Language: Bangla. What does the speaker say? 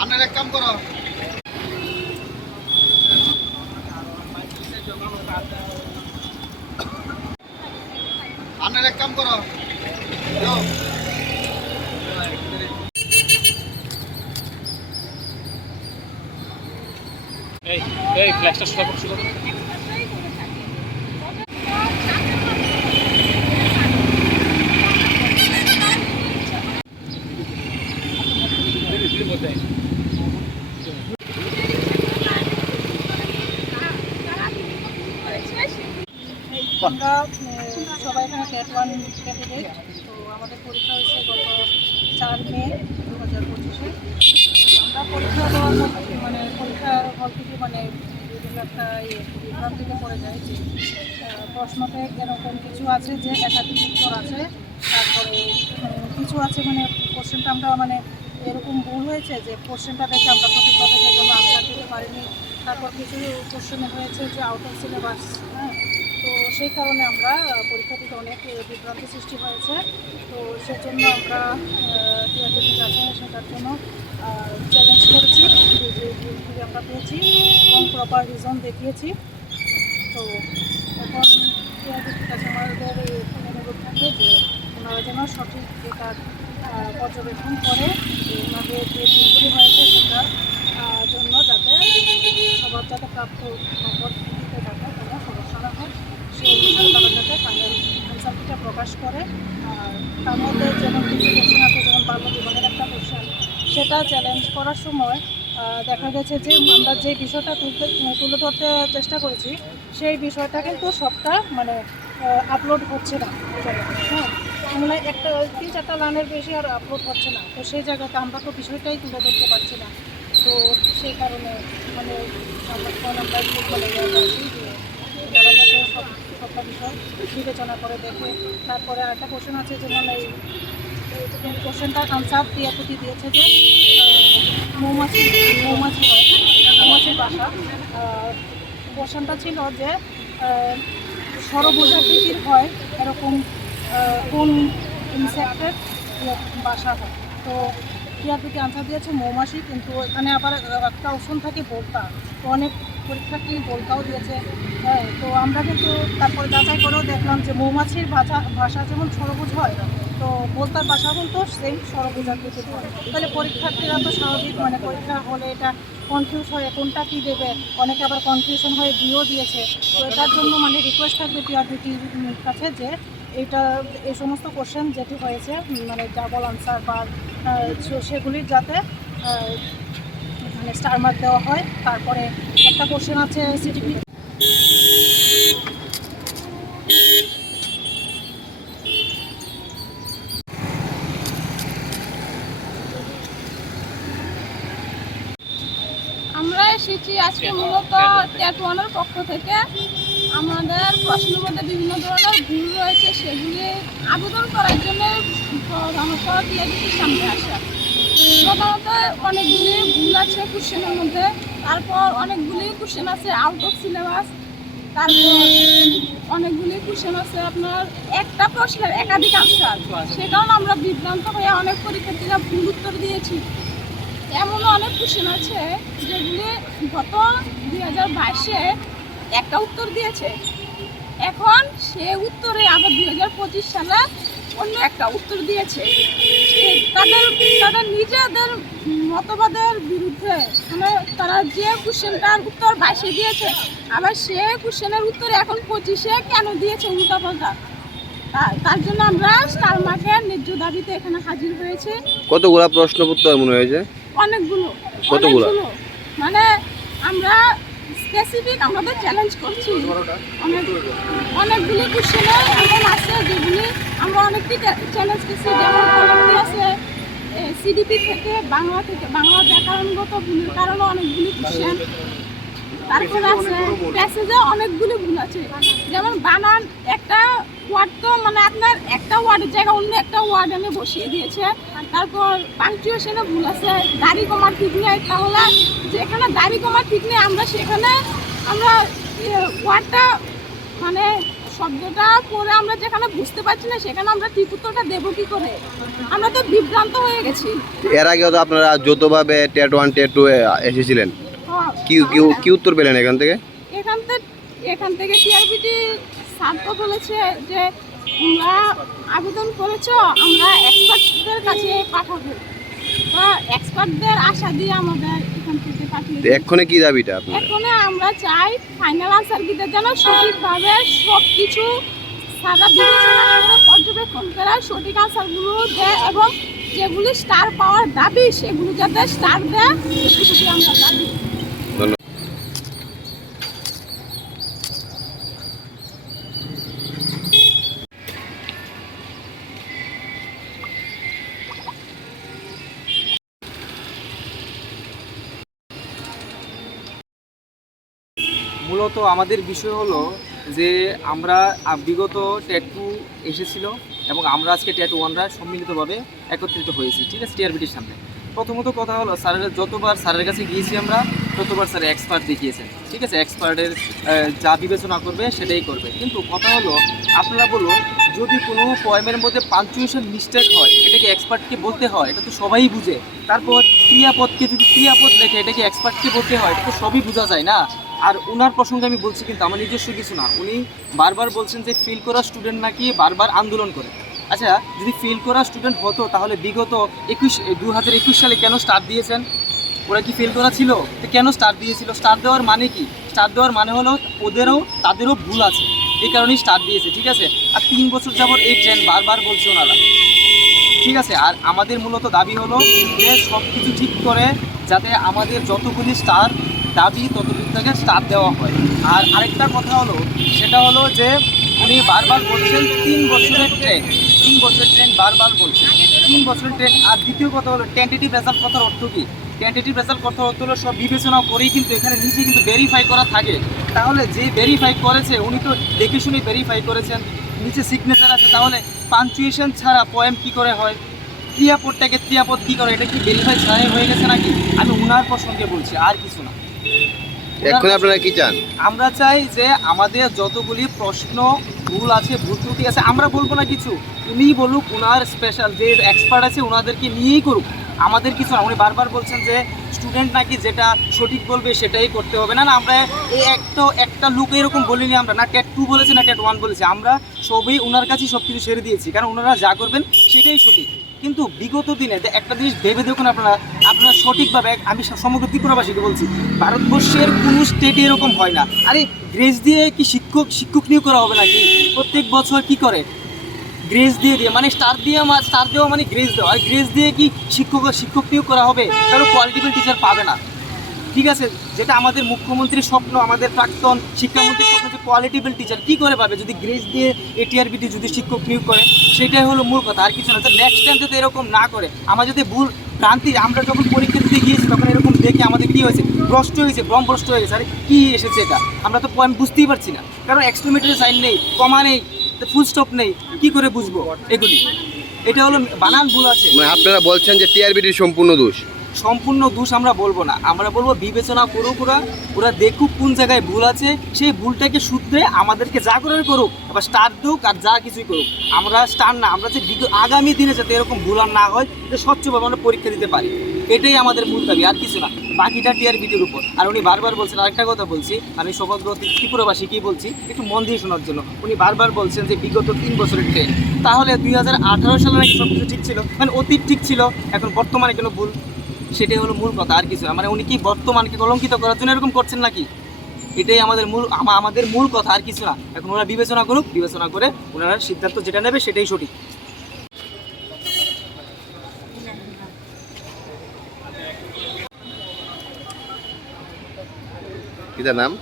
আপনার এক কাম করো। আপনার এক কাম করো। এই এই করো সোজা করো আমরা সবাই এখানে ক্যাট ওয়ান ক্যান্ডিডেট তো আমাদের পরীক্ষা হয়েছে গত চার মে দু হাজার পঁচিশে। আমরা পরীক্ষা দেওয়ার মধ্যে মানে পরীক্ষার হল থেকে মানে বিভিন্ন একটা ইয়ে বিভ্রান্তিতে পড়ে যায় যে প্রশ্নতে এরকম কিছু আছে যে একাধিক উত্তর আছে। তারপরে কিছু আছে মানে কোশ্চেনটা আমরা মানে এরকম ভুল হয়েছে যে কোশ্চেনটা দেখে আমরা সঠিকভাবে সেজন্য আনসার দিতে পারিনি। তারপর কিছু কোশ্চেনে হয়েছে যে আউট অফ সিলেবাস সেই কারণে আমরা আহ, পরীক্ষা দিতে অনেক বিভ্রান্তি সৃষ্টি হয়েছে। তো সেজন্য আমরা টিআরটিভি আছে সেটার জন্য চ্যালেঞ্জ করেছি যে আমরা পেয়েছি এবং প্রপার রিজন দেখিয়েছি। তো এখন টিআরটিভির কাছে আমাদের অনুরোধ থাকবে যে ওনারা যেন সঠিক আহ, পর্যবেক্ষণ করে ওনাদের যে ভুলগুলি হয়েছে সেটার জন্য যাতে সবার যাতে প্রাপ্ত নম্বর দিতে যাতে কোনো সমস্যা না প্রকাশ করে, আর তার মধ্যে যেমন কিছু কোশ্চেন আছে, যেমন বাল্য বিবাহের একটা কোশ্চেন সেটা চ্যালেঞ্জ করার সময় দেখা গেছে যে আমরা যে বিষয়টা তুলতে, তুলে ধরতে চেষ্টা করেছি, সেই বিষয়টা কিন্তু সবটা মানে আপলোড হচ্ছে না। হ্যাঁ মানে একটা, তিন চারটা লাইনের বেশি আর আপলোড হচ্ছে না। তো সেই জায়গাতে আমরা তো বিষয়টাই তুলে ধরতে পারছি না। তো সেই কারণে মানে আমরা ফোন আমরা একটু বলে যাচ্ছি যে তারা যাতে সব বিষয় বিবেচনা করে দেখে। তারপরে একটা কোশ্চেন আছে যেমন এই কোশ্চেনটা আনসার প্রতি দিয়েছে যে মৌমাছি মৌমাছি হয় মৌমাছির বাসা। কোশ্চেনটা ছিল যে সরবোজাকৃতির হয় এরকম কোন ইনসেক্টের বাসা হয়? তো দুটি আনসার দিয়েছে মৌমাছি, কিন্তু এখানে আবার একটা অপশন থাকে বোলতা তো অনেক পরীক্ষার্থী বোলতাও দিয়েছে? হ্যাঁ তো আমরা কিন্তু তারপরে যাচাই করেও দেখলাম যে মৌমাছির ভাষা ভাষা যেমন সরবুজ হয়, তো বোলতার ভাষা কিন্তু সেম সরবুজ আকৃতির হয়। তাহলে পরীক্ষার্থীরা তো স্বাভাবিক মানে পরীক্ষা হলে এটা কনফিউজ হয়ে, কোনটা কী দেবে? অনেকে আবার কনফিউশন হয়ে দিয়েও দিয়েছে। তো এটার জন্য মানে রিকোয়েস্ট থাকবে টিআর দুটির কাছে যে এটা এই সমস্ত কোশ্চেন যেটি হয়েছে মানে ডাবল আনসার বা সেগুলির যাতে মানে স্টার মার্ক দেওয়া হয়। তারপরে একটা কোশ্চেন আছে আমরা এসেছি আজকে মূলত ট্যাট ওয়ানের পক্ষ থেকে। আমাদের প্রশ্নের মধ্যে বিভিন্ন ধরনের ভুল রয়েছে, সেগুলি আবেদন করার জন্য দিয়ে দিচ্ছি সামনে আসা। প্রথমত অনেকগুলি ভুল আছে কোশ্চেনের মধ্যে। তারপর অনেকগুলি কোশ্চেন আছে আউট অফ সিলেবাস তারপর অনেকগুলি কোশ্চেন আছে আপনার একটা প্রশ্নের একাধিক আনসার সে কারণে আমরা বিভ্রান্ত হয়ে অনেক পরীক্ষার্থীরা ভুল উত্তর দিয়েছি। এমনও অনেক কোশ্চেন আছে যেগুলি গত দুই হাজার বাইশে একটা উত্তর দিয়েছে। এখন সে উত্তরে আবার দুই হাজার পঁচিশ সালে অন্য একটা উত্তর দিয়েছে তাদের তাদের নিজেদের মতবাদের বিরুদ্ধে মানে তারা যে কোশ্চেনটার উত্তর বাইশে দিয়েছে আবার সে কোশ্চেনের উত্তর এখন পঁচিশে কেন দিয়েছে উল্টা পাল্টা তার জন্য আমরা স্টার মার্কের ন্যায্য দাবিতে এখানে হাজির হয়েছে। কতগুলা প্রশ্নপত্র মনে হয়েছে? অনেকগুলো কতগুলো? মানে আমরা স্পেসিফিক আমাদের চ্যালেঞ্জ করছি। অনেক অনেকগুলি কোশ্চেনে এমন আছে যেগুলি চ্যালেঞ্জ করছি যেমন অনেকটি আছে সিডিপি থেকে বাংলা থেকে, বাংলা ব্যাকরণগত ভুলের কারণে অনেকগুলি কোশ্চেন তারপরে আছে প্যাসেজে অনেকগুলি ভুল আছে। যেমন বানান একটা ওয়ার্ড তো মানে আপনার একটা ওয়ার্ডের জায়গায় অন্য একটা ওয়ার্ড এনে বসিয়ে দিয়েছে, তারপর পাংচুয়েশনে ভুল আছে, দাড়ি কমার ঠিক নেই, তাহলে যেখানে দাড়ি কমার ঠিক নেই, আমরা সেখানে আমরা ওয়ার্ডটা মানে শব্দটা পরে আমরা যেখানে বুঝতে পারছি না সেখানে আমরা ঠিক উত্তরটা দেবো কি করে? আমরা তো বিভ্রান্ত হয়ে গেছি। এর আগেও তো আপনারা যৌথভাবে টেট ওয়ান টেট টু এসেছিলেন। হ্যাঁ, কি কি উত্তর পেলেন এখান থেকে? এখান থেকে এখান থেকে টিআরবিটি স্যার তো বলেছে যে তোমরা আবেদন করেছ আমরা এক্সপার্টদের কাছে পাঠাবো। এক্সপার্টদের আশা দিয়ে আমাদের এক্ষণে কি দাবিটা আপনার এক্ষণে আমরা চাই ফাইনাল আনসার দিতে যেন সঠিকভাবে সব কিছু সারা বিবেচনা করে পর্যবেক্ষণ করে সঠিক আনসারগুলো দেয় এবং যেগুলি স্টার পাওয়ার দাবি সেগুলো যাতে স্টার দেয় আমরা দাবি মূলত আমাদের বিষয় হলো যে আমরা বিগত ট্যাট টু এসেছিল এবং আমরা আজকে ট্যাট ওয়ানরা সম্মিলিতভাবে একত্রিত হয়েছি, ঠিক আছে টিআরবিটির সামনে। প্রথমত কথা হলো, স্যারের যতবার স্যারের কাছে গিয়েছি আমরা, ততবার স্যার এক্সপার্ট দেখিয়েছেন, ঠিক আছে এক্সপার্টের যা বিবেচনা করবে সেটাই করবে। কিন্তু কথা হলো, আপনারা বলুন, যদি কোনো পয়েমের মধ্যে পাঞ্চুয়েশন মিস্টেক হয়, এটাকে এক্সপার্টকে বলতে হয়, এটা তো সবাই বুঝে, তারপর ক্রিয়াপদকে যদি ক্রিয়াপদ লেখে, এটাকে এক্সপার্টকে বলতে হয়, এটা তো সবই বোঝা যায় না। আর ওনার প্রসঙ্গে আমি বলছি কিন্তু আমার নিজস্ব কিছু না। উনি বারবার বলছেন যে ফিল করা স্টুডেন্ট নাকি বারবার আন্দোলন করে। আচ্ছা যদি ফিল করা স্টুডেন্ট হতো তাহলে বিগত একুশ দু হাজার একুশ সালে কেন স্টার্ট দিয়েছেন? ওরা কি ফেল করা ছিল? তো কেন স্টার দিয়েছিল? স্টার দেওয়ার মানে কি? স্টার দেওয়ার মানে হলো ওদেরও, তাদেরও ভুল আছে। এই কারণেই স্টার দিয়েছে, ঠিক আছে? আর তিন বছর যাবত এই ট্রেন বারবার বলছে ওনারা। ঠিক আছে? আর আমাদের মূলত দাবি হলো যে সব কিছু ঠিক করে যাতে আমাদের যতগুলি স্টার দাবি ততটুকু থেকে স্টার দেওয়া হয়। আর আরেকটা কথা হলো, সেটা হলো যে উনি বারবার বলছেন তিন বছরের ট্রেন, তিন বছরের ট্রেন বারবার বলছেন। তিন বছরের ট্রেন, আর দ্বিতীয় কথা হলো টেন্টেটিভ রেজাল্ট কথার অর্থ কী? টেন্টেটিভ রেজাল্ট কথার অর্থ হলো সব বিবেচনা করেই কিন্তু এখানে নিচে কিন্তু ভেরিফাই করা থাকে। তাহলে যে ভেরিফাই করেছে, উনি তো দেখে শুনে ভেরিফাই করেছেন, নিচে সিগনেচার আছে, তাহলে পাঞ্চুয়েশন ছাড়া পয়েম কি করে হয়? ক্রিয়াপদটাকে ক্রিয়াপদ কী করে? এটা কি ভেরিফাই ছাড়াই হয়ে গেছে নাকি? আমি উনার প্রসঙ্গে বলছি, আর কিছু না। এখন আপনারা কি চান? আমরা চাই যে আমাদের যতগুলি প্রশ্ন, ভুল আছে, ভুল ত্রুটি আছে, আমরা বলব না কিছু। উনিই বলুক ওনার স্পেশাল যে এক্সপার্ট আছে ওনাদেরকে নিয়েই করুক। আমাদের কিছু না, উনি বারবার বলছেন যে স্টুডেন্ট নাকি যেটা সঠিক বলবে সেটাই করতে হবে। না না, আমরা এই একটা একটা লুক এরকম বলিনি আমরা। না ট্যাট টু বলেছি, না ট্যাট ওয়ান বলেছি। আমরা সবই ওনার কাছেই সব কিছু সেরে দিয়েছি। কারণ ওনারা যা করবেন সেটাই সঠিক। কিন্তু বিগত দিনে একটা জিনিস ভেবে দেখুন আপনারা আপনারা সঠিকভাবে, আমি সমগ্র ত্রিপুরাবাসীকে বলছি, ভারতবর্ষের কোনো স্টেটে এরকম হয় না। আরে গ্রেস দিয়ে কি শিক্ষক শিক্ষক নিয়োগ করা হবে নাকি? প্রত্যেক বছর কি করে? গ্রেস দিয়ে দিয়ে মানে স্টার দিয়ে স্টার দেওয়া মানে গ্রেস দেওয়া। আর গ্রেস দিয়ে কি শিক্ষক শিক্ষক নিয়োগ করা হবে? কারও কোয়ালিটিফুল টিচার পাবে না। ঠিক আছে, যেটা আমাদের মুখ্যমন্ত্রীর স্বপ্ন, আমাদের প্রাক্তন শিক্ষামন্ত্রীর স্বপ্ন যে কোয়ালিটিবল টিচার কী করে পাবে যদি গ্রেস দিয়ে এটিআরবিতে যদি শিক্ষক নিয়োগ করে, সেটাই হলো মূল কথা, আর কিছু না। নেক্সট টাইম যদি এরকম না করে, আমার যদি ভুল ভ্রান্তি, আমরা যখন পরীক্ষা দিতে গিয়েছি, তখন এরকম দেখে আমাদের কী হয়েছে? ভ্রষ্ট হয়েছে ভ্রম ভ্রষ্ট হয়ে গেছে। আরে কি এসেছে এটা? আমরা তো পয়েন্ট বুঝতেই পারছি না। কারণ এক্সপ্লোমেটারি সাইন নেই কমা নেই ফুল স্টপ নেই। কি করে বুঝব এগুলি? এটা হলো, বানান ভুল আছে। মানে আপনারা বলছেন যে টিআরবিটির সম্পূর্ণ দোষ। সম্পূর্ণ দোষ আমরা বলব না। আমরা বলব বিবেচনা করুক ওরা ওরা দেখুক কোন জায়গায় ভুল আছে, সেই ভুলটাকে শুধরে আমাদেরকে যা করে করুক, আবার স্টার দিক আর যা কিছুই করুক। আমরা স্টার না, আমরা যে আগামী দিনে যাতে এরকম ভুল আর না হয় যে স্বচ্ছভাবে আমরা পরীক্ষা দিতে পারি। এটাই আমাদের মূল দাবি, আর কিছু না। বাকিটা টিআরবিটির উপর। আর উনি বারবার বলছেন, আরেকটা কথা বলছি, আমি সমগ্র ত্রিপুরাবাসী কি বলছি, একটু মন দিয়ে শোনার জন্য। উনি বারবার বলছেন যে বিগত তিন বছরের ট্রেন তাহলে দুই হাজার আঠারো সালে নাকি সব কিছু ঠিক ছিল মানে অতীত ঠিক ছিল, এখন বর্তমানে কোনো ভুল সেটাই হলো মূল কথা আর কিছু না। মানে উনি কি বর্তমানকে কলঙ্কিত করার জন্য এরকম করছেন নাকি? এটাই আমাদের মূল আমাদের মূল কথা আর কিছু না। এখন ওরা বিবেচনা করুক বিবেচনা করে ওনারা সিদ্ধান্ত যেটা নেবে সেটাই সঠিক। কিতার নাম?